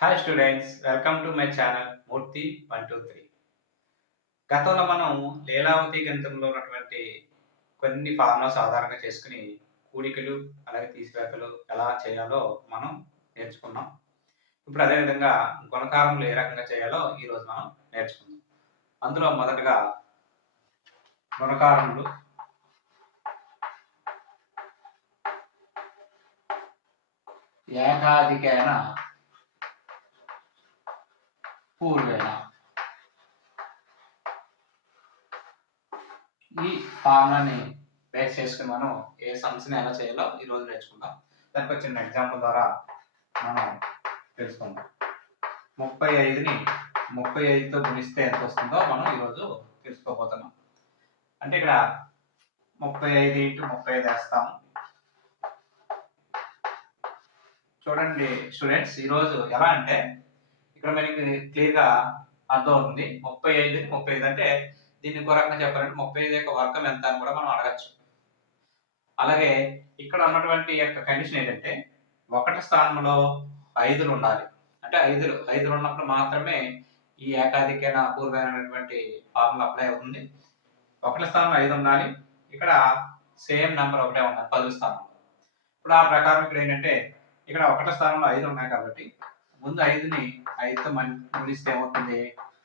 Hi students welcome to my channel Murthy one two three గతంలో మనం లీలావతి గణితంలో ఉన్నటువంటి కొన్ని ఫార్ములాస్ ఆధారంగా చేసుకుని కూడికలు అలాగే తీసివేతలు ఎలా చేయాలో మనం నేర్చుకున్నాం. ఇప్పుడు అదేవిధంగా గుణకారములు ఏ రకంగా చేయాలో ఈరోజు మనం నేర్చుకుందాం. అందులో మొదటగా గుణకారములు. ఏకాధికైన పూర్వేణ ఈ ఫార్ములాని బేస్ చేసుకుని మనం ఏ సమస్యని ఎలా చేయాలో ఈ రోజు నేర్చుకుందాం. దానికి ఒక చిన్న ఎగ్జాంపుల్ ద్వారా మనం తెలుసుకుందాం. ముప్పై ఐదుని ముప్పై ఐదుతో గుణిస్తే ఎంత వస్తుందో మనం ఈరోజు తెలుసుకోబోతున్నాం. అంటే ఇక్కడ ముప్పై ఐదు ఇంటూ ముప్పై ఐదు వేస్తాము. చూడండి స్టూడెంట్స్ ఈరోజు ఎలా అంటే ఇక్కడ మనకి క్లియర్గా అర్థం అవుతుంది ముప్పై ఐదు ముప్పై ఐదు అంటే దీన్ని ఇంకో రకంగా చెప్పాలంటే ముప్పై ఐదు యొక్క వర్గం ఎంత అని కూడా మనం అడగచ్చు. అలాగే ఇక్కడ ఉన్నటువంటి యొక్క కండిషన్ ఏంటంటే ఒకటి స్థానంలో ఐదులు ఉండాలి. అంటే ఐదులు ఐదులు ఉన్నప్పుడు మాత్రమే ఈ ఏకాధికైన అపూర్వమైనటువంటి ఫార్ములా అప్లై అవుతుంది. ఒకటి స్థానంలో ఐదు ఉండాలి. ఇక్కడ సేమ్ నెంబర్ ఒకటే ఉండాలి పది స్థానంలో. ఇప్పుడు ఆ ప్రకారం ఇక్కడ ఏంటంటే ఇక్కడ ఒకటి స్థానంలో ఐదు ఉన్నాయి కాబట్టి ముందు ఐదుని ఐదుతో మన గుణిస్తే ఏమవుతుంది?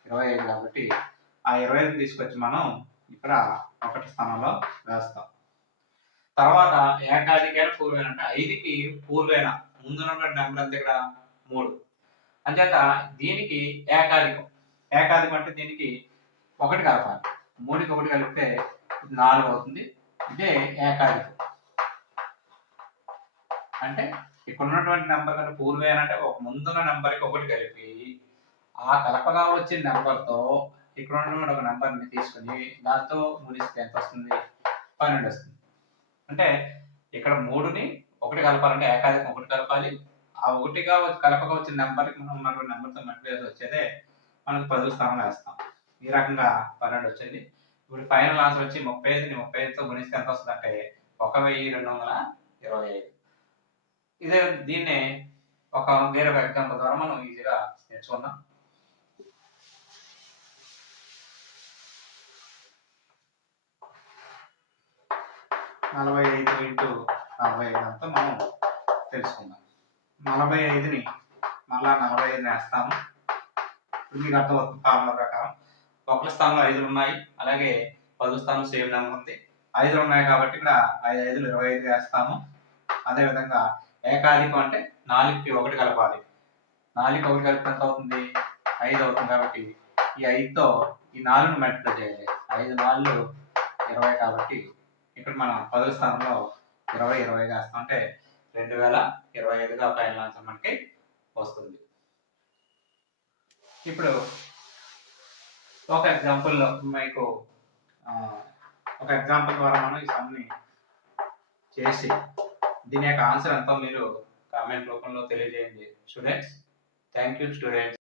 ఇరవై ఐదు కాబట్టి ఆ ఇరవై ఐదు తీసుకొచ్చి మనం ఇక్కడ ఒకటి స్థానంలో వేస్తాం. తర్వాత ఏకాధికైన పూర్వైన అంటే ఐదుకి పూర్వైన ముందున్నటువంటి నెంబర్ అంత ఇక్కడ మూడు. అంచేత దీనికి ఏకాధికం. ఏకాధికం అంటే దీనికి ఒకటి కలపాలి. మూడుకి ఒకటి కలిపితే నాలుగు అవుతుంది. ఇదే ఏకాధికం. అంటే ఇక్కడ ఉన్నటువంటి నెంబర్ కంటే పూర్వైన అంటే ఒక ముందున్న నెంబర్కి ఒకటి కలిపి ఆ కలపగా వచ్చిన నెంబర్తో ఇక్కడ ఉన్నటువంటి ఒక నెంబర్ని తీసుకుని దాంతో గుణిస్తే ఎంత వస్తుంది? పన్నెండు వస్తుంది. అంటే ఇక్కడ మూడుని ఒకటి కలపాలంటే ఏకాధికం ఒకటి కలపాలి. ఆ ఒకటిగా కలపగా వచ్చిన నెంబర్కి మనం ఉన్నటువంటి నెంబర్తో మల్టిప్లై వచ్చేదే మనకు పదుల స్థానంలో వేస్తాం. ఈ రకంగా పన్నెండు వచ్చింది. ఇప్పుడు ఫైనల్ ఆన్సర్ వచ్చి ముప్పై ఐదుని ముప్పై ఐదుతో గుణిస్తే ఎంత వస్తుంది అంటే ఒక వెయ్యి రెండు వందల ఇరవై ఐదు. ఇదే దీన్ని ఒక వేరొక ఎగ్జాంపుల్ ద్వారా మనం ఈజీగా నేర్చుకుందాం. నలభై ఐదు ఇంటూ నలభై ఐదు అంతా మనం తెలుసుకుందాం. నలభై ఐదుని మళ్ళా నలభై ఐదుని వేస్తాము ఇప్పుడు మీకు అర్థమవుతుంది ఫార్ములా ప్రకారం. ఒకటి స్థానంలో ఐదులు ఉన్నాయి అలాగే పది స్థానం సేమ్ నెంబర్ ఉంది. ఐదులు ఉన్నాయి కాబట్టి ఇక్కడ ఐదు ఐదులు ఇరవై ఐదు వేస్తాము. అదేవిధంగా ఏకాధికం అంటే నాలుగుకి ఒకటి కలపాలి. నాలుగు ఒకటి కలిపి ఎంత అవుతుంది? ఐదు అవుతుంది కాబట్టి ఈ ఐదుతో ఈ నాలుగును మల్టిప్లై చేయాలి. ఐదు నాలుగు ఇరవై కాబట్టి ఇక్కడ మనం పదవ స్థానంలో ఇరవై ఇరవైగా వేస్తాం అంటే రెండు వేల ఇరవై ఐదుగా ఫైనల్ ఆన్సర్ మనకి వస్తుంది. ఇప్పుడు ఒక ఎగ్జాంపుల్ మీకు ఒక ఎగ్జాంపుల్ ద్వారా మనం ఈ సమ్ని చేసి దీని యొక్క ఆన్సర్ అంతా మీరు కామెంట్ రూపంలో తెలియజేయండి. Students thank you students